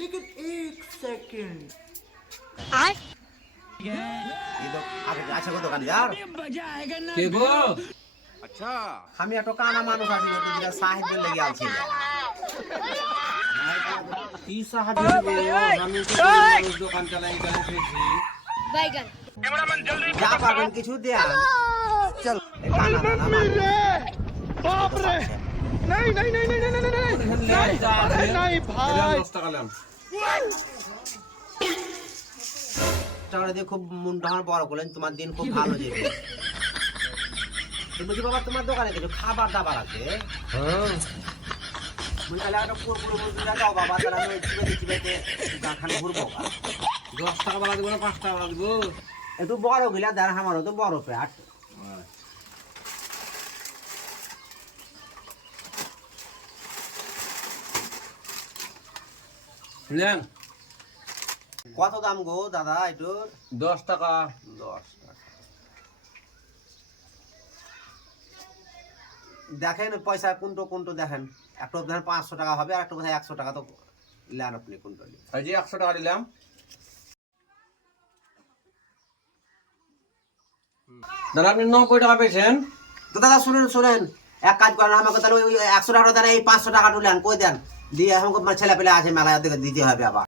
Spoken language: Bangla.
लेकिन एक सेकंड ये तो आगे अच्छा को দোকান यार কে গো? আমি একটা কানা মানুষ আছি তো যেটা সাহায্য লেগে আছি কি সাহায্য দিব? আমি তো মানুষ দোকান চালাই এখানে ফেছি। बैगन যা পারবেন কিছু দেন চল এই কানা দানা বাপ রে नहीं भाई 10 টাকা লাম। টাকা দিয়ে খুব মনটা আমার বড় করলেন তোমার দিন খুব ভালো যাবে তুমি কি বাবা তোমার দোকানে কিছু খাবার দাবার আছে হ্যাঁ মনে কালে একটা পুরো বলতে যাও বাবা তাহলে আমি চিবেতে গাখানে ঘুরবো 10 টাকা বাড়া দিব না 5 টাকা বাড়া দিব? একটু বড় গিলা দেন আমারও তো বড় পেট নেন কত দাম গো দাদা এটার 10 টাকা। 10 টাকা দেখেন পয়সা কোনটো দেখেন একটা দেখেন 500 টাকা হবে আর একটা বোধহয় 100 টাকা তো নেন আপনি কোনটো এই যে 100 টাকা দিলাম। দাদা আপনি 90 টাকা পেয়েছেন। তো দাদা শুনেন এক কাজ করেন আমাকে তাহলে ওই 100 টাকা দেন এই 500 টাকা তুলেন কই দেন দিয়ে আমাকে ছেলে পেলে আছে মেলায় দিতে হবে আবার